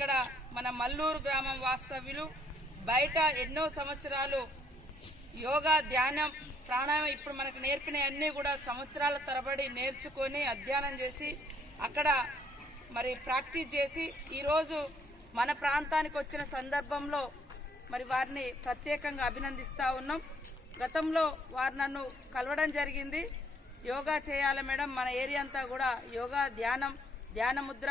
ఇక్కడ మన మల్లూరు గ్రామం వాస్తవ్యులు బయట ఎన్నో సంవత్సరాలు యోగా ధ్యానం ప్రాణాయామం ఇప్పుడు మనకు నేర్పినవన్నీ కూడా సంవత్సరాల తరబడి నేర్చుకొని అధ్యయనం చేసి అక్కడ మరి ప్రాక్టీస్ చేసి ఈరోజు మన ప్రాంతానికి వచ్చిన సందర్భంలో మరి వారిని ప్రత్యేకంగా అభినందిస్తూ ఉన్నాం. గతంలో వారు నన్ను కలవడం జరిగింది. యోగా చేయాలి మేడం, మన ఏరియా అంతా కూడా యోగా ధ్యాన ముద్ర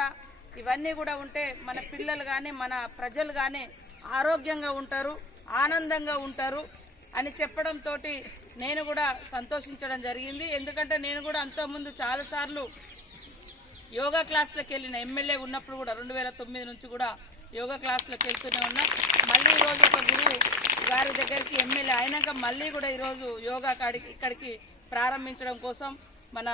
ఇవన్నీ కూడా ఉంటే మన పిల్లలు కానీ మన ప్రజలు కానీ ఆరోగ్యంగా ఉంటారు, ఆనందంగా ఉంటారు అని చెప్పడంతో నేను కూడా సంతోషించడం జరిగింది. ఎందుకంటే నేను కూడా అంతకుముందు చాలాసార్లు యోగా క్లాసులకు వెళ్ళిన, ఎమ్మెల్యే ఉన్నప్పుడు కూడా 2009 నుంచి కూడా యోగా క్లాసులకు వెళ్తూనే ఉన్నా. మళ్ళీ ఈరోజు ఒక గురువు గారి దగ్గరికి ఎమ్మెల్యే అయినాక మళ్ళీ కూడా ఈరోజు యోగా ఇక్కడికి ప్రారంభించడం కోసం మన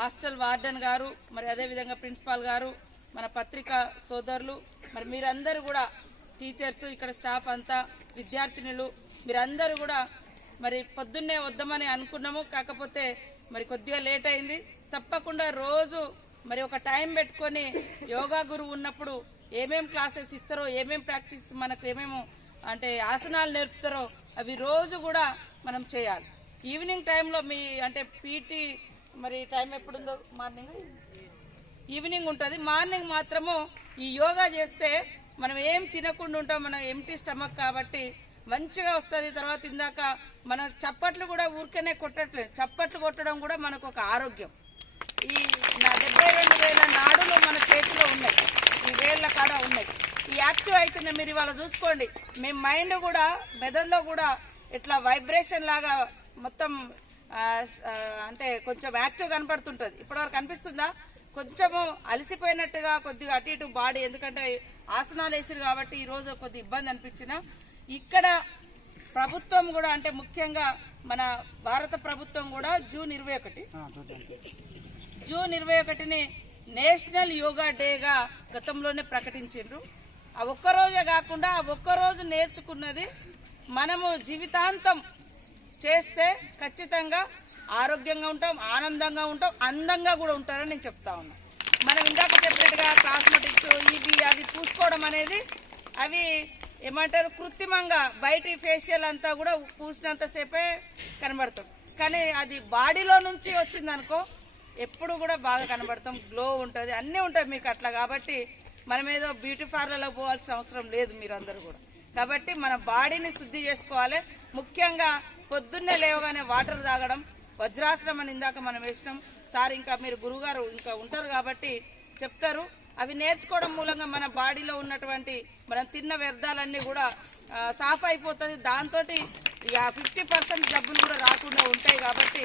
హాస్టల్ వార్డెన్ గారు, మరి అదేవిధంగా ప్రిన్సిపాల్ గారు, మన పత్రికా సోదరులు, మరి మీరందరూ కూడా టీచర్స్, ఇక్కడ స్టాఫ్ అంతా, విద్యార్థినులు మీరందరూ కూడా మరి పొద్దున్నే వద్దామని అనుకున్నాము. కాకపోతే మరి కొద్దిగా లేట్ అయింది. తప్పకుండా రోజు మరి ఒక టైం పెట్టుకొని యోగా గురువు ఉన్నప్పుడు ఏమేం క్లాసెస్ ఇస్తారో, ఏమేం ప్రాక్టీస్ మనకు ఏమేమో అంటే ఆసనాలు నేర్పుతారో అవి రోజు కూడా మనం చేయాలి. ఈవినింగ్ టైంలో మీ అంటే పీటీ మరి టైం ఎప్పుడుందో ఈవినింగ్ ఉంటుంది. మార్నింగ్ మాత్రము ఈ యోగా చేస్తే మనం ఏం తినకుండా ఉంటాం, మనం ఎంటీ స్టమక్ కాబట్టి మంచిగా వస్తుంది. తర్వాత ఇందాక మన చప్పట్లు కూడా ఊరికనే కొట్టట్లేదు, చప్పట్లు కొట్టడం కూడా మనకు ఒక ఆరోగ్యం. ఈ 72,000 నాడులు మన చేతిలో ఉన్నాయి, ఈ వేళ్ల కాడ ఉన్నాయి. ఈ యాక్టివ్ అవుతున్నాయి. మీరు ఇవాళ చూసుకోండి, మీ మైండ్ కూడా మెదడులో కూడా ఇట్లా వైబ్రేషన్ లాగా మొత్తం అంటే కొంచెం యాక్టివ్ కనపడుతుంటది. ఇప్పటివరకు కనిపిస్తుందా? కొంచెము అలసిపోయినట్టుగా కొద్దిగా అటు ఇటు బాడీ, ఎందుకంటే ఆసనాలు వేసారు కాబట్టి ఈరోజు కొద్ది ఇబ్బంది అనిపించిన. ఇక్కడ ప్రభుత్వం కూడా అంటే ముఖ్యంగా మన భారత ప్రభుత్వం కూడా జూన్ 21ని నేషనల్ యోగా డేగా గతంలోనే ప్రకటించారు. ఆ ఒక్కరోజే కాకుండా ఆ ఒక్కరోజు నేర్చుకున్నది మనము జీవితాంతం చేస్తే ఖచ్చితంగా ఆరోగ్యంగా ఉంటాం, ఆనందంగా ఉంటాం, అందంగా కూడా ఉంటారని నేను చెప్తా ఉన్నా. మనం ఇందాక చెప్పినట్టుగా కాస్మెటిక్స్ ఇవి అవి పూసుకోవడం అనేది అవి ఏమంటారు కృత్రిమంగా బయటి ఫేషియల్ అంతా కూడా పూసినంతసేపే కనబడతాం. కానీ అది బాడీలో నుంచి వచ్చిందనుకో ఎప్పుడు కూడా బాగా కనబడతాం, గ్లో ఉంటుంది, అన్నీ ఉంటాయి మీకు అట్లా. కాబట్టి మనం ఏదో బ్యూటీ పార్లర్లో పోవాల్సిన అవసరం లేదు మీరందరూ కూడా. కాబట్టి మన బాడీని శుద్ధి చేసుకోవాలి. ముఖ్యంగా పొద్దున్నే లేవగానే వాటర్ తాగడం, వజ్రాసనం అని ఇందాక మనం వేసినాం. సార్ ఇంకా మీరు గురువుగారు ఇంకా ఉంటారు కాబట్టి చెప్తారు. అవి నేర్చుకోవడం మూలంగా మన బాడీలో ఉన్నటువంటి మనం తిన్న వ్యర్థాలన్నీ కూడా సాఫ్ అయిపోతుంది. దాంతో 50% జబ్బులు కూడా రాకుండా ఉంటాయి. కాబట్టి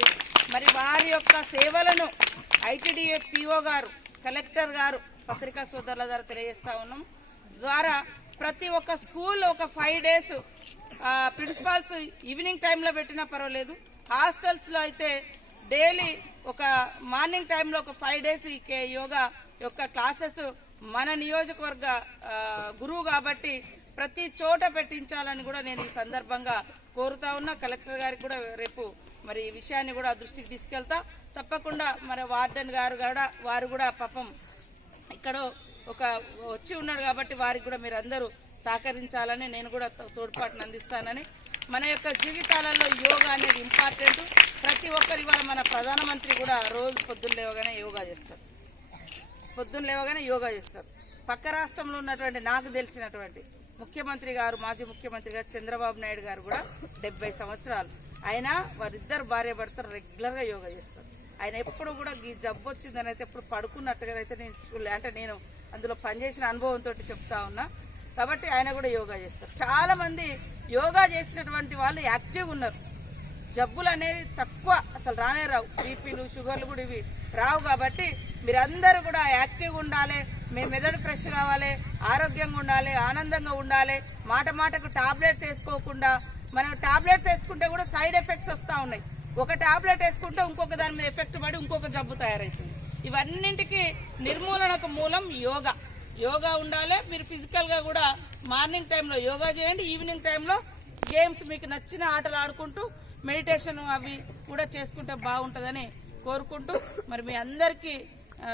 మరి వారి యొక్క సేవలను ఐటీడీఏ పిఓ గారు, కలెక్టర్ గారు, పత్రికా సోదరుల ద్వారా తెలియజేస్తా ఉన్నాం. ద్వారా ప్రతి ఒక్క స్కూల్ ఒక 5 days ప్రిన్సిపాల్స్ ఈవినింగ్ టైంలో పెట్టినా పర్వాలేదు. హాస్టల్స్లో అయితే డైలీ ఒక మార్నింగ్ టైంలో ఒక 5 days ఈ యోగా యొక్క క్లాసెస్ మన నియోజకవర్గ గురువు కాబట్టి ప్రతి చోట పెట్టించాలని కూడా నేను ఈ సందర్భంగా కోరుతా ఉన్నా. కలెక్టర్ గారికి కూడా రేపు మరి ఈ విషయాన్ని కూడా దృష్టికి తీసుకెళ్తా. తప్పకుండా మరి వార్డెన్ గారు కూడా వారు కూడా పాపం ఇక్కడ ఒక వచ్చి ఉన్నాడు కాబట్టి వారికి కూడా మీరు అందరూ సహకరించాలని నేను కూడా తోడ్పాటును అందిస్తానని. మన యొక్క జీవితాలలో యోగా అనేది ఇంపార్టెంట్. ప్రతి ఒక్కరు ఇవాళ మన ప్రధానమంత్రి కూడా రోజు పొద్దున్న లేవగానే యోగా చేస్తారు. పక్క రాష్ట్రంలో ఉన్నటువంటి నాకు తెలిసినటువంటి ముఖ్యమంత్రి గారు, మాజీ ముఖ్యమంత్రి గారు చంద్రబాబు నాయుడు గారు కూడా 70 సంవత్సరాలు ఆయన వారిద్దరు భార్య భర్తలు రెగ్యులర్గా యోగా చేస్తారు. ఆయన ఎప్పుడు కూడా ఈ జబ్బు వచ్చిందని అయితే ఎప్పుడు పడుకున్నట్టుగా అయితే నేను చూడలే. అంటే నేను అందులో పనిచేసిన అనుభవంతో చెప్తా ఉన్నా. కాబట్టి ఆయన కూడా యోగా చేస్తారు. చాలా మంది యోగా చేసినటువంటి వాళ్ళు యాక్టివ్గా ఉన్నారు. జబ్బులు అనేవి తక్కువ అసలు రానే రావు. బీపీలు, షుగర్లు కూడా ఇవి రావు. కాబట్టి మీరందరూ కూడా యాక్టివ్గా ఉండాలి. మీ మెదడు ఫ్రెష్ కావాలి, ఆరోగ్యంగా ఉండాలి, ఆనందంగా ఉండాలి. మాటకు టాబ్లెట్స్ వేసుకోకుండా, మనం టాబ్లెట్స్ వేసుకుంటే కూడా సైడ్ ఎఫెక్ట్స్ వస్తూ ఉన్నాయి. ఒక టాబ్లెట్ వేసుకుంటే ఇంకొక దాని మీద ఎఫెక్ట్ పడి ఇంకొక జబ్బు తయారవుతుంది. ఇవన్నింటికి నిర్మూలనకు మూలం యోగా ఉండాలి. మీరు ఫిజికల్గా కూడా మార్నింగ్ టైంలో యోగా చేయండి, ఈవినింగ్ టైంలో గేమ్స్ మీకు నచ్చిన ఆటలు ఆడుకుంటూ మెడిటేషన్ అవి కూడా చేసుకుంటే బాగుంటుందని కోరుకుంటూ మరి మీ అందరికీ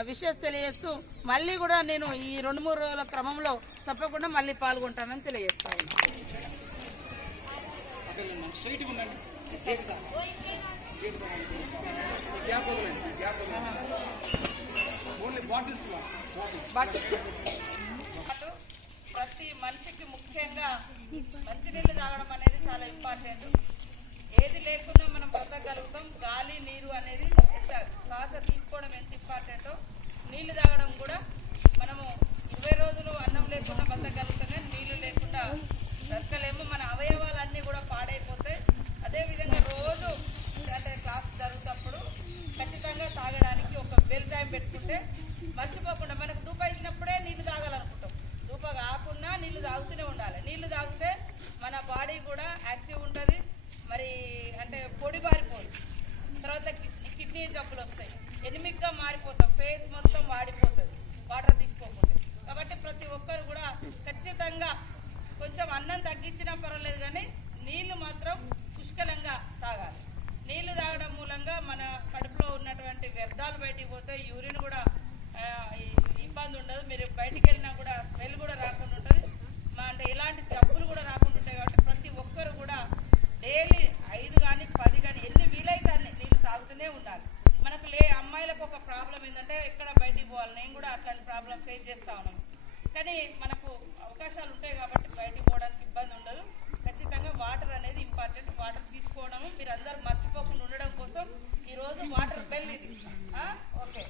విషెస్ తెలియజేస్తూ మళ్ళీ కూడా నేను ఈ 2-3 రోజుల క్రమంలో తప్పకుండా మళ్ళీ పాల్గొంటానని తెలియజేస్తా ఉన్నాను. ప్రతి మనిషికి ముఖ్యంగా మంచినీళ్ళు తాగడం అనేది చాలా ఇంపార్టెంట్. ఏది లేకుండా మనం బ్రతకగలుగుతాం. గాలి నీరు అనేది ఎంత శ్వాస తీసుకోవడం ఎంత ఇంపార్టెంటో నీళ్లు తాగడం కూడా. మనము 20 రోజులు అన్నం లేకుండా బ్రతకగలుగుతాం, కానీ నీళ్లు లేకుండా బ్రతకలేము. మన అవయవాలన్నీ కూడా పాడైపోతాయి. అదేవిధంగా రోజు అంటే క్లాస్ జరుగుతున్నప్పుడు ఖచ్చితంగా తాగడానికి ఒక బెల్ టైం పెట్టుకుంటే మర్చిపోకుండా, మనకు దూప ఇచ్చినప్పుడే నీళ్లు తాగాలనుకుంటాం, దూప కాకుండా నీళ్లు తాగుతూనే ఉండాలి. నీళ్లు తాగితే మన బాడీ కూడా యాక్టివ్ ఉంటుంది, మరి అంటే పొడి బారిపోదు. తర్వాత కిడ్నీ జబ్బులు వస్తాయి, ఎనిమిక్గా మారిపోతాం, ఫేస్ మొత్తం వాడిపోతుంది వాటర్ తీసుకోకపోతే. కాబట్టి ప్రతి ఒక్కరు కూడా ఖచ్చితంగా కొంచెం అన్నం తగ్గించినా పర్వాలేదు, కానీ నీళ్లు మాత్రం పుష్కలంగా తాగాలి. నీళ్లు తాగడం మూలంగా మన కడుపులో ఉన్నటువంటి వ్యర్థాలు బయటికి పోతాయి, యూరిన్ కూడా ఇబ్బంది ఉండదు. మీరు బయటికి వెళ్ళినా కూడా స్మెల్ కూడా రాకుండా ఉంటుంది, అంటే ఎలాంటి జబ్బులు కూడా రాకుండా ఉంటాయి. కాబట్టి ప్రతి ఒక్కరు కూడా డైలీ 5 కానీ 10 కానీ ఎన్ని వీలైతే అన్ని నీళ్ళు తాగుతూనే ఉండాలి. మనకు అమ్మాయిలకు ఒక ప్రాబ్లం ఏంటంటే ఎక్కడ బయటికి పోవాలి, నేను కూడా అట్లాంటి ప్రాబ్లం ఫేస్ చేస్తా ఉన్నాను. కానీ మనకు అవకాశాలు ఉంటాయి కాబట్టి బయటికి పోవడానికి ఇబ్బంది ఉండదు. ఖచ్చితంగా వాటర్ అనేది ఇంపార్టెంట్. వాటర్ తీసుకోవడము మీరు అందరూ మర్చిపోకుండా ఉండడం కోసం ఈరోజు వాటర్ బెల్ ఇది. ఓకే.